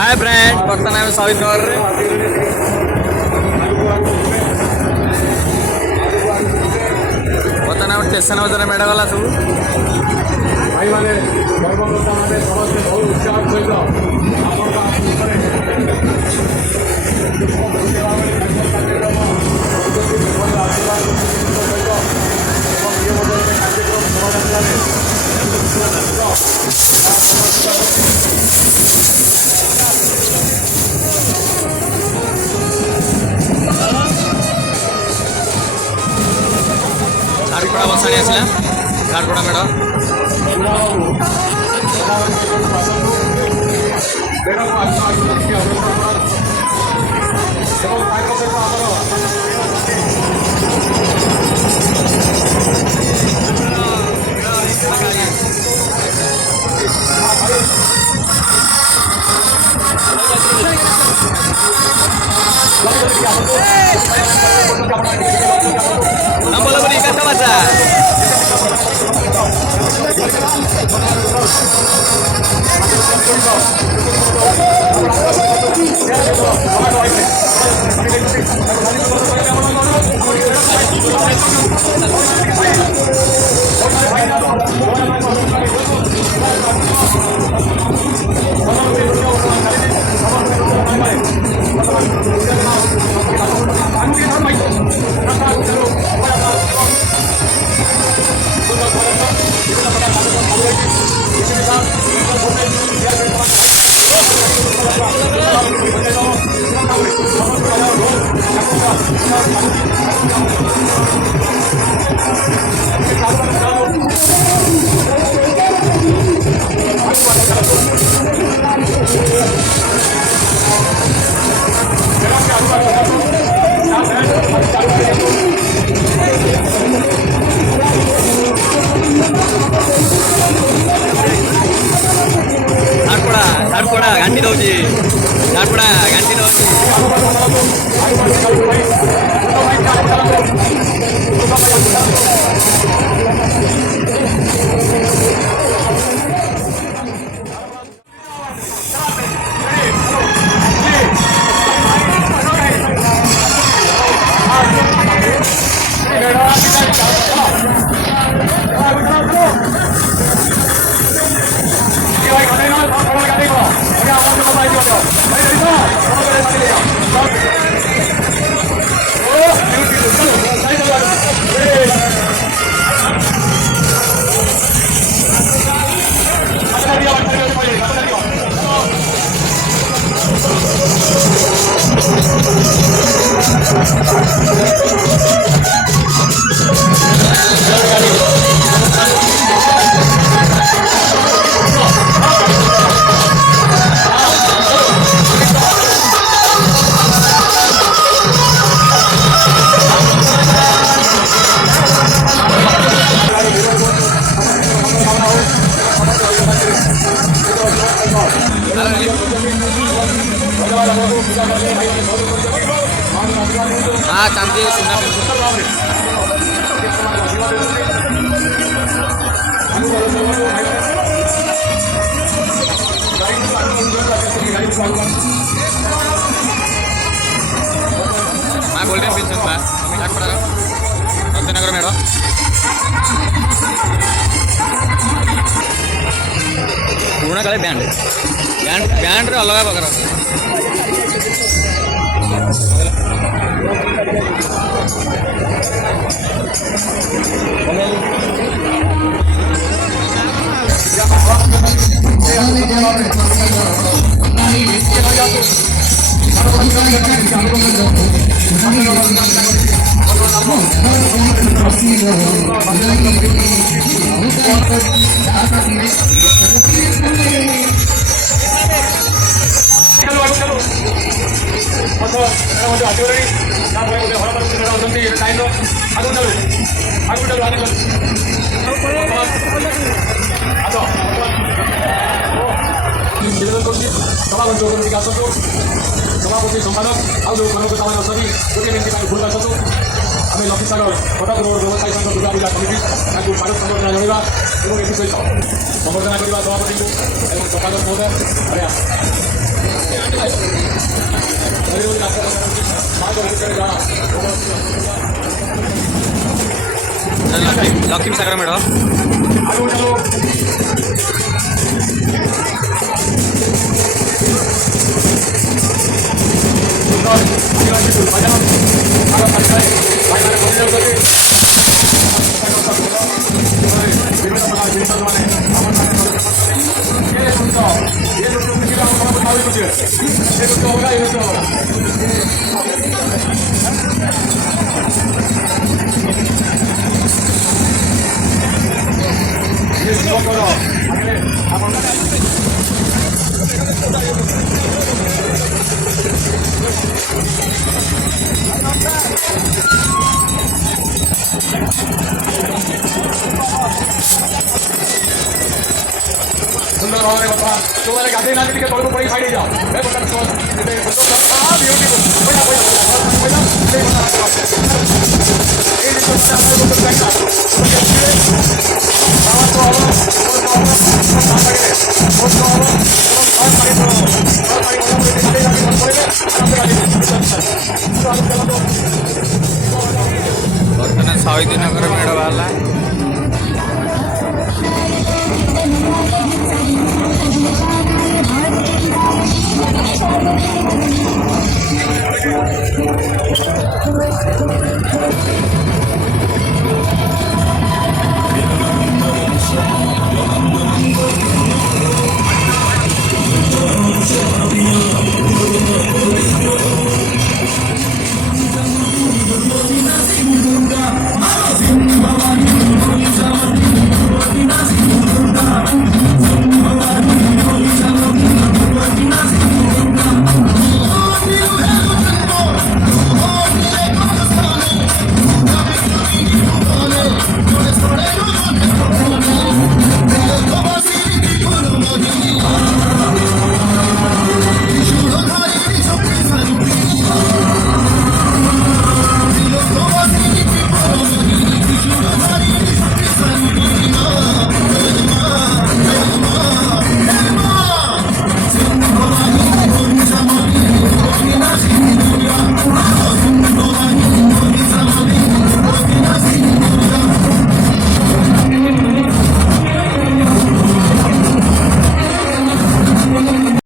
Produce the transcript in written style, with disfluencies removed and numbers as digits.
Hi friend बर्तमान आम सविनगर बर्तमान आम स्टेशन बजार मेढ़ गला सब भाई मैंने कर्मकर्ता मैंने समस्ते बहुत उत्साह सहित झारपड़ा बसाणी आसला झारपड़ा मेढ़ बोला बोली कथा बाचा झारपड़ा घाटी दौची झारपड़ा घाटी दौची हाँ चांदी सुना हाँ गोल्डन पेंशन बा झारपड़ा नंदनगर मेढ़ पुराना काले बैंड बैंड बैंड अलग प्रकार सभापति सम्पादक आउ जो कर्मकर्ता मैंने अच्छा गोटे मिनट भूल आसतु आम लक्ष्मीसागर कटक रोड व्यवसायी संघ दुर्गा पूजा कमिटी स्वागत संबर्धना जनाइबा और ए सहित संबर्धना करवा सभापति और सम्पादक महोदय ଲକ୍ଷ୍ମୀ ସାଗର ମେଢ଼ ଆଗକୁ ଚାଲୁ ସୁନ୍ଦର ଆଦିବାସୀ ଭଜନ ଆଗ ସାଥିରେ ଭାଇମାନେ ବସି ଯାଉଛନ୍ତି ବିଭିନ୍ନ ପ୍ରକାର ଜିନିଷ ମାନେ ଆମ ସାଙ୍ଗରେ ଏ ନୃତ୍ୟ ଦେଖିଲେ ଆମ ମନକୁ ଧାରି କରୁଛେ ଏ ନୃତ୍ୟ ଅଲଗା ଏ ନୃତ୍ୟ ଅଲଗା ये युवकर आगे आपण सुंदर भाव में बता तुम्हारे गाड़ी ना के तौर पर पड़ी खाई जाओ मैं बता तो ये हां ब्यूटीफुल बढ़िया बढ़िया बढ़िया ये बता ये जो हमारे को देखा आवाज को और ବର୍ତ୍ତମାନ ଶହୀଦ ନଗର ମେଢ଼ ବାହାରିଲା।